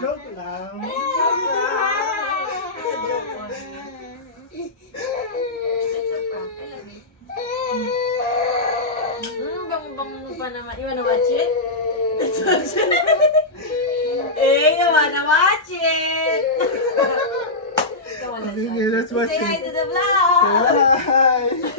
Joke lang. Bang-bang mo pa naman. You wanna watch it? Let's watch it. Eh, you wanna watch it? Come on, let's watch it. Let's watch Say hi it. to the vlog. Bye.